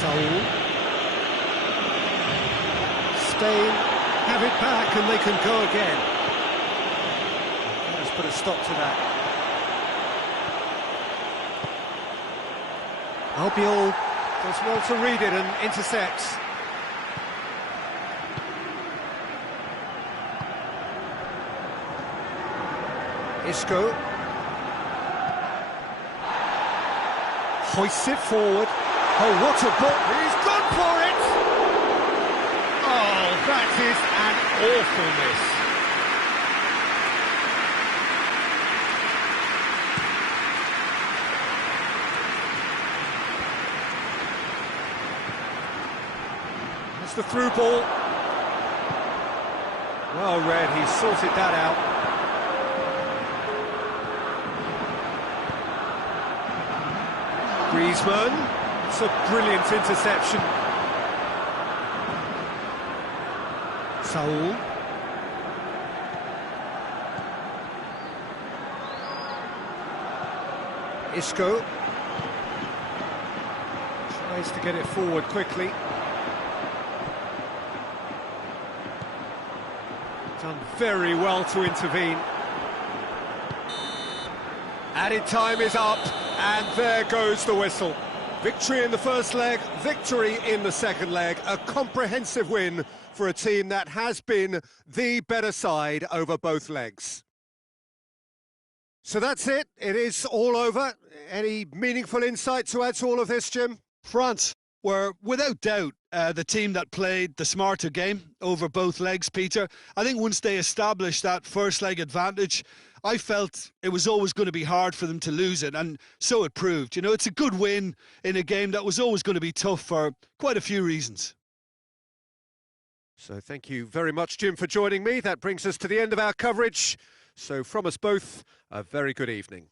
Saul. Spain have it back and they can go again. Let's put a stop to that. Albiol does well to read it and intercepts. Isco hoists it forward. Oh, what a ball! He's gone for it! Oh, that is an awful miss. That's the through ball. Well read, he sorted that out. Griezmann, it's a brilliant interception. Saul. Isco. Tries to get it forward quickly. Done very well to intervene. Added time is up, and there goes the whistle. Victory in the first leg, victory in the second leg. A comprehensive win for a team that has been the better side over both legs. So that's it. It is all over. Any meaningful insight to add to all of this, Jim? France were, without doubt, the team that played the smarter game over both legs, Peter. I think once they established that first leg advantage, I felt it was always going to be hard for them to lose it, and so it proved. You know, it's a good win in a game that was always going to be tough for quite a few reasons. So thank you very much, Jim, for joining me. That brings us to the end of our coverage. So from us both, a very good evening.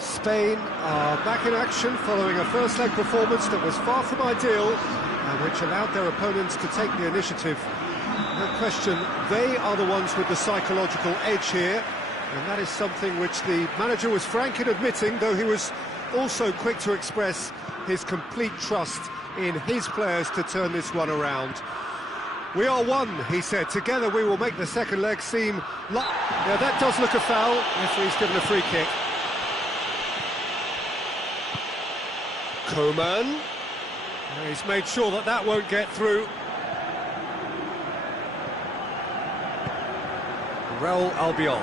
Spain are back in action following a first leg performance that was far from ideal and which allowed their opponents to take the initiative. No question, they are the ones with the psychological edge here, and that is something which the manager was frank in admitting, though he was also quick to express his complete trust in his players to turn this one around. We are one, he said. Together we will make the second leg seem like... Yeah, that does look a foul. Referee's given a free kick. Coman. He's made sure that that won't get through. Real Albiol.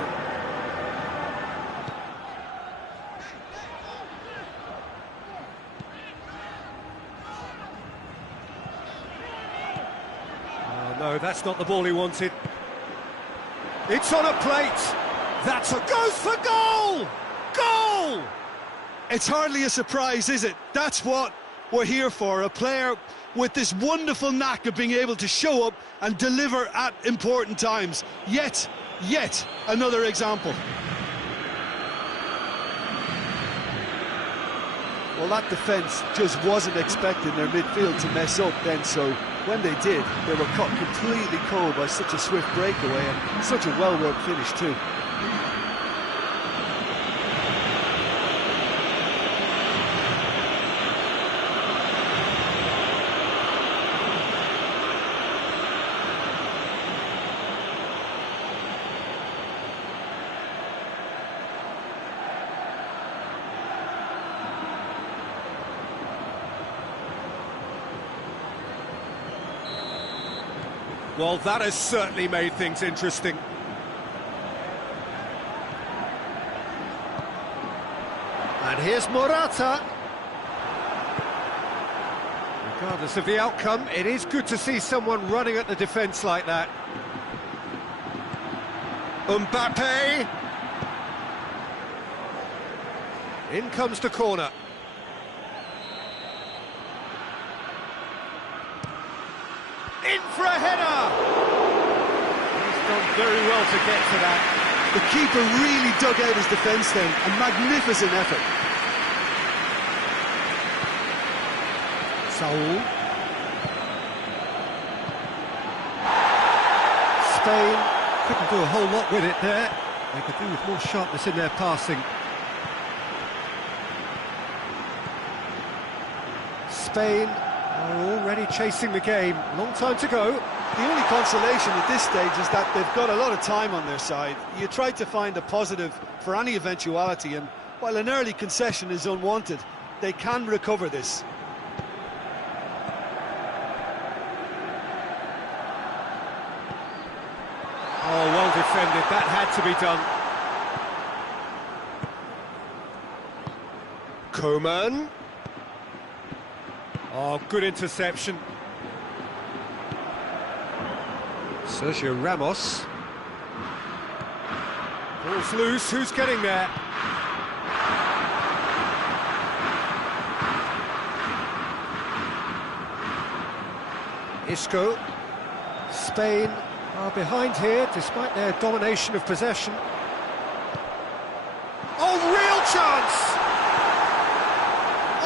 No, that's not the ball he wanted. It's on a plate. That's a goes for goal! Goal! It's hardly a surprise, is it? That's what we're here for. A player with this wonderful knack of being able to show up and deliver at important times. Yet another example. Well, that defence just wasn't expecting their midfield to mess up then, so when they did, they were caught completely cold by such a swift breakaway and such a well-worked finish too. Well, that has certainly made things interesting. And here's Morata. Regardless of the outcome, it is good to see someone running at the defence like that. Mbappe. In comes the corner. In for a header! He's done very well to get to that. The keeper really dug out his defence then, a magnificent effort. Saul. Spain couldn't do a whole lot with it there. They could do with more sharpness in their passing. Spain are already chasing the game. Long time to go. The only consolation at this stage is that they've got a lot of time on their side. You try to find a positive for any eventuality, and while an early concession is unwanted, they can recover this. Oh, well defended. That had to be done. Coman. Oh, good interception. Sergio Ramos. Ball's loose, who's getting there? Isco. Spain are behind here, despite their domination of possession. Oh, real chance!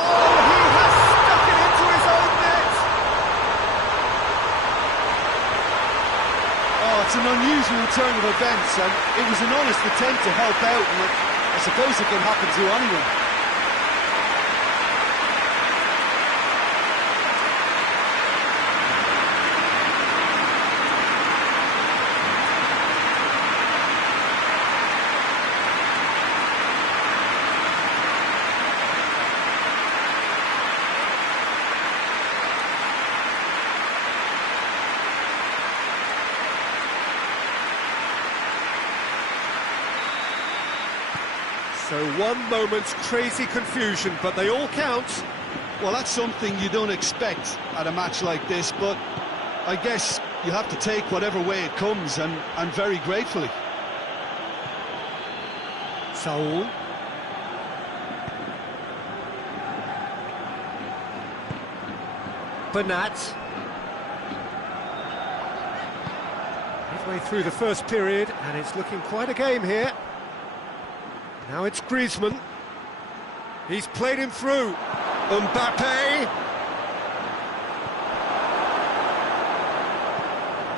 Oh, he has stuck it into his own net! Oh, it's an unusual turn of events, and it was an honest attempt to help out, and I suppose it can happen to anyone. So one moment's crazy confusion, but they all count. Well, that's something you don't expect at a match like this, but I guess you have to take whatever way it comes, and very gratefully. Saul. Bernat. Midway through the first period, and it's looking quite a game here. Now it's Griezmann. He's played him through. Mbappe.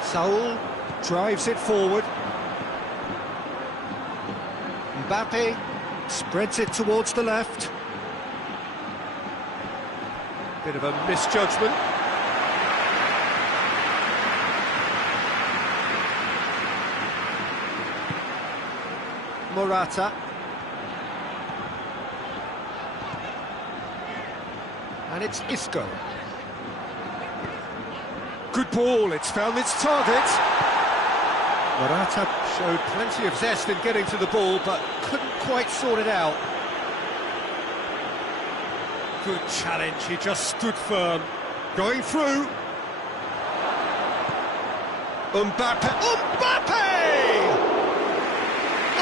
Saul drives it forward. Mbappe spreads it towards the left. Bit of a misjudgment. Morata. And it's Isco. Good ball, it's found its target. Morata showed plenty of zest in getting to the ball, but couldn't quite sort it out. Good challenge, he just stood firm. Going through. Mbappe.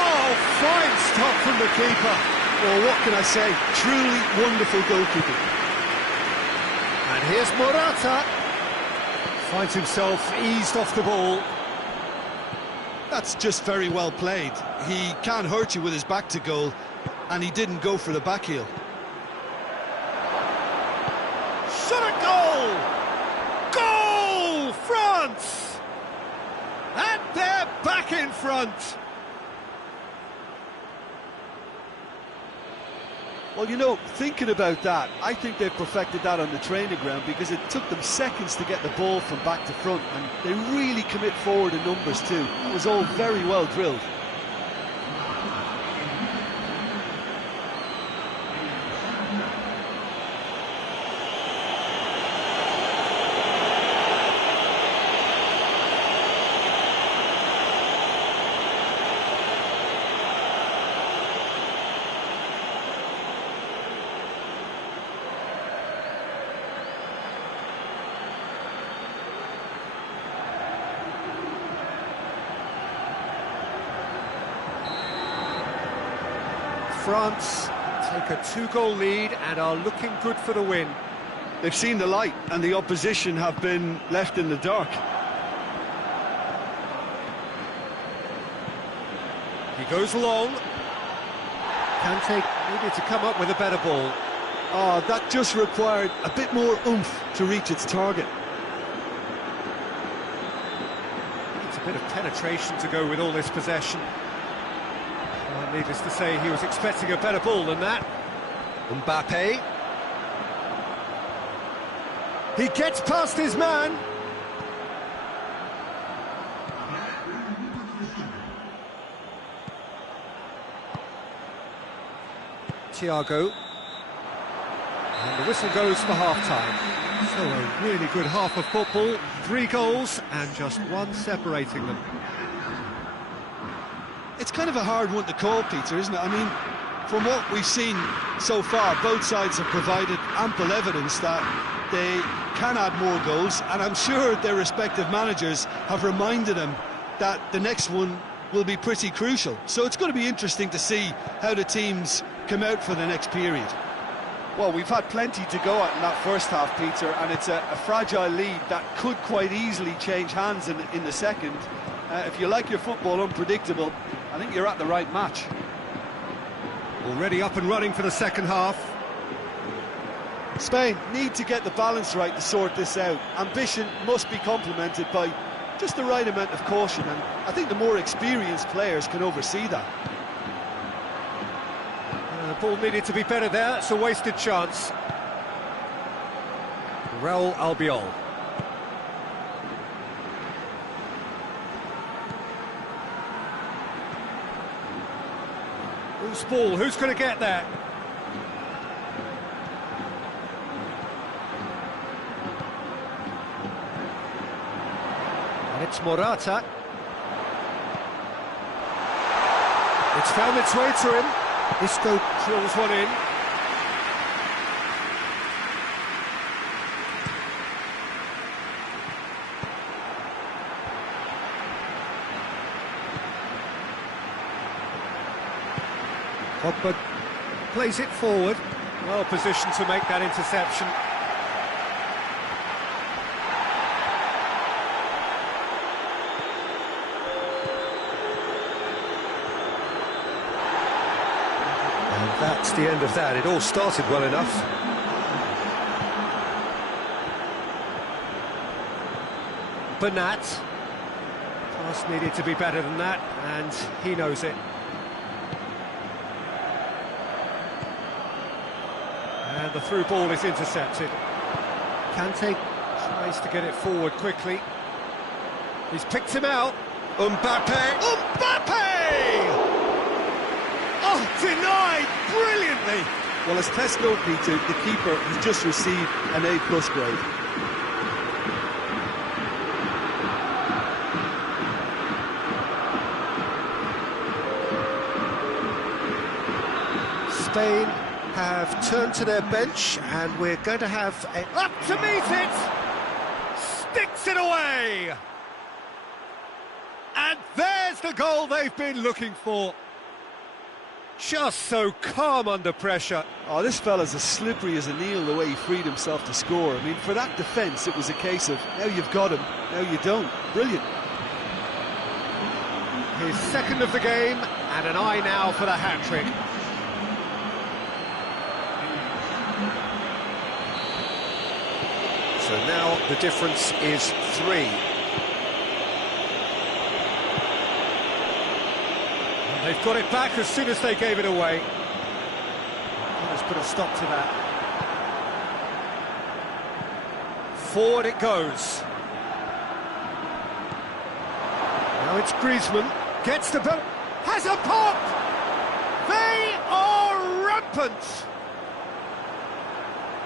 Oh, fine stop from the keeper. Well, what can I say? Truly wonderful goalkeeping. And here's Morata. Finds himself eased off the ball. That's just very well played. He can't hurt you with his back to goal, and he didn't go for the back heel. Shot a goal! Goal! France! And they're back in front! Well, you know, thinking about that, I think they've perfected that on the training ground because it took them seconds to get the ball from back to front, and they really commit forward in numbers too. That was all very well drilled. France take a 2-goal lead and are looking good for the win. They've seen the light and the opposition have been left in the dark. He goes long. Kante needed to come up with a better ball. Oh, that just required a bit more oomph to reach its target. It's a bit of penetration to go with all this possession. Well, needless to say, he was expecting a better ball than that. Mbappe. He gets past his man. Thiago. And the whistle goes for half-time. So a really good half of football. 3 goals and just 1 separating them. It's kind of a hard one to call, Peter, isn't it? I mean, from what we've seen so far, both sides have provided ample evidence that they can add more goals, and I'm sure their respective managers have reminded them that the next one will be pretty crucial. So it's going to be interesting to see how the teams come out for the next period. Well, we've had plenty to go at in that first half, Peter, and it's a fragile lead that could quite easily change hands in the second. If you like your football unpredictable, I think you're at the right match. Already up and running for the second half. Spain need to get the balance right to sort this out. Ambition must be complemented by just the right amount of caution, and I think the more experienced players can oversee that. Ball needed to be better there, it's a wasted chance. Real Albiol. Who's ball? Who's going to get there? And it's Morata. It's found its way to him. Isco drills one in. Pogba plays it forward. Well positioned to make that interception. And That's the end of that. It all started well enough. Bernat. Pass needed to be better than that, and he knows it. And the through ball is intercepted. Kante tries to get it forward quickly. He's picked him out. Mbappe! Oh, denied brilliantly! Well, as tests go, Peter, the keeper has just received an A+ grade. Spain have turned to their bench, and we're going to have a... Up to meet it! Sticks it away! And there's the goal they've been looking for. Just so calm under pressure. Oh, this fella's as slippery as an eel the way he freed himself to score. I mean, for that defence, it was a case of, now you've got him, now you don't. Brilliant. His second of the game, and an eye now for the hat-trick. So now the difference is 3. And they've got it back as soon as they gave it away. Let's put a stop to that. Forward it goes. Now it's Griezmann, gets the ball, has a pop! They are rampant!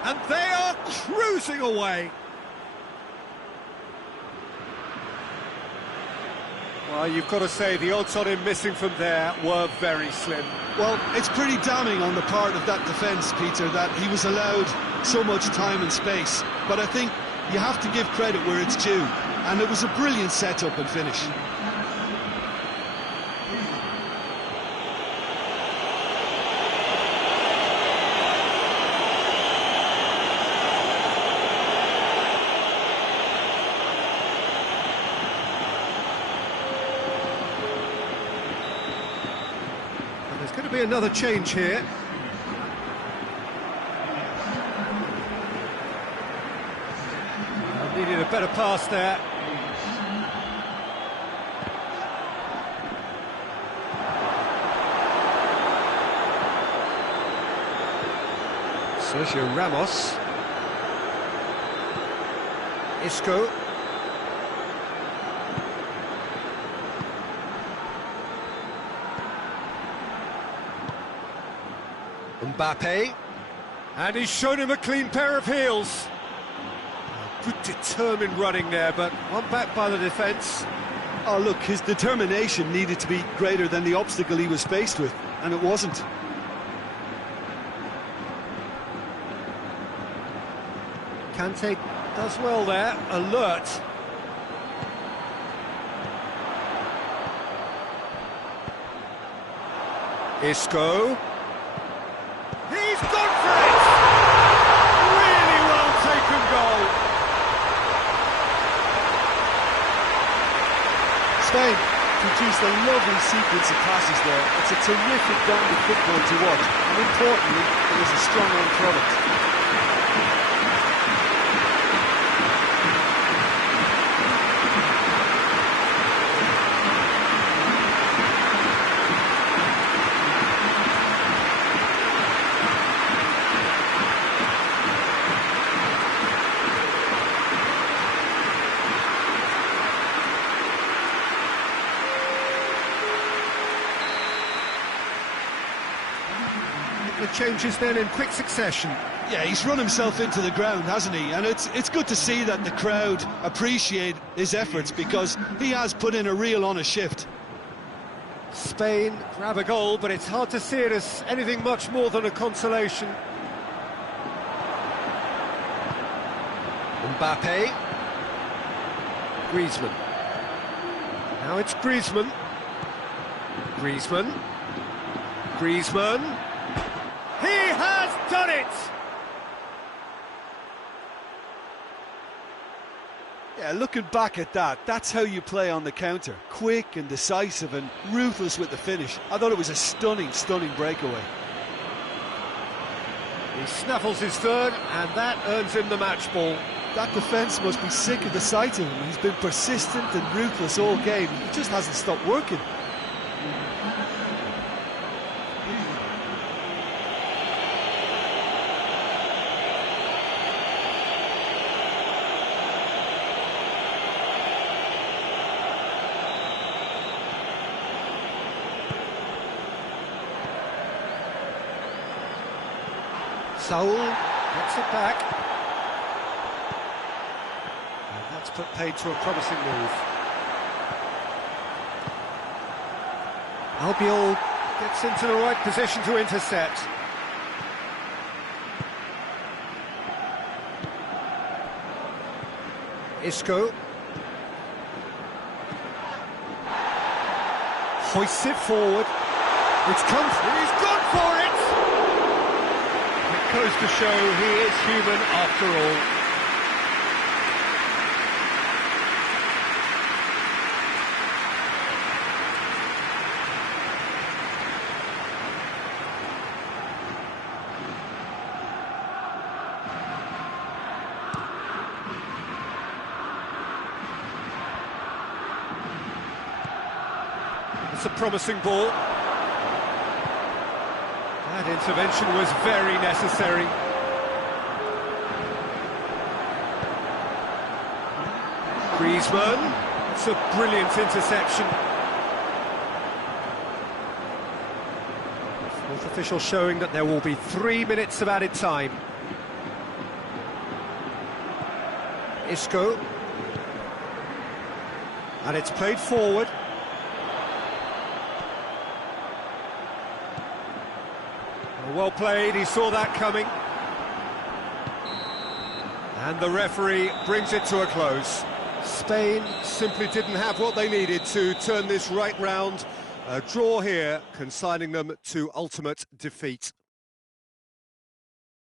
And they are cruising away. Well, you've got to say the odds on him missing from there were very slim. Well, it's pretty damning on the part of that defence, Peter, that he was allowed so much time and space. But I think you have to give credit where it's due. And it was a brilliant setup and finish. There's going to be another change here. Needed a better pass there. Sergio Ramos. Isco. Mbappe, and he's shown him a clean pair of heels. Good determined running there, but one back by the defence. Oh, look, his determination needed to be greater than the obstacle he was faced with, and it wasn't. Kante does well there, alert. Isco. He's gone for it! Really well taken goal. Spain produced a lovely sequence of passes there. It's a terrific brand of football to watch, and importantly, it was a strong end product. The changes then in quick succession. Yeah, he's run himself into the ground, hasn't he? And it's good to see that the crowd appreciate his efforts, because he has put in a real honest shift. Spain grab a goal, but it's hard to see it as anything much more than a consolation. Mbappe. Griezmann. Now it's Griezmann. Griezmann. Griezmann. He has done it! Yeah, looking back at that, that's how you play on the counter. Quick and decisive and ruthless with the finish. I thought it was a stunning, stunning breakaway. He snaffles his third, and that earns him the match ball. That defence must be sick of the sight of him. He's been persistent and ruthless all game. He just hasn't stopped working. Saul gets it back. And that's put paid to a promising move. Albiol gets into the right position to intercept. Isco hoists it forward. It's come through, he's gone for it! It goes to show he is human after all. It's a promising ball. That intervention was very necessary. Griezmann, it's a brilliant interception. Fourth official showing that there will be 3 minutes of added time. Isco. And it's played forward. Well played, he saw that coming. And the referee brings it to a close. Spain simply didn't have what they needed to turn this right round. A draw here, consigning them to ultimate defeat.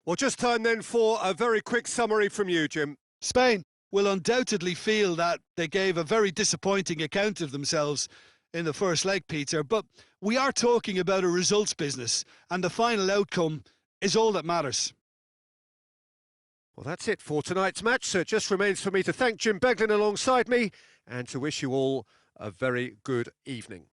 Well, just time then for a very quick summary from you, Jim. Spain will undoubtedly feel that they gave a very disappointing account of themselves in the first leg, Peter, but we are talking about a results business, and the final outcome is all that matters. Well, that's it for tonight's match, so it just remains for me to thank Jim Beglin alongside me and to wish you all a very good evening.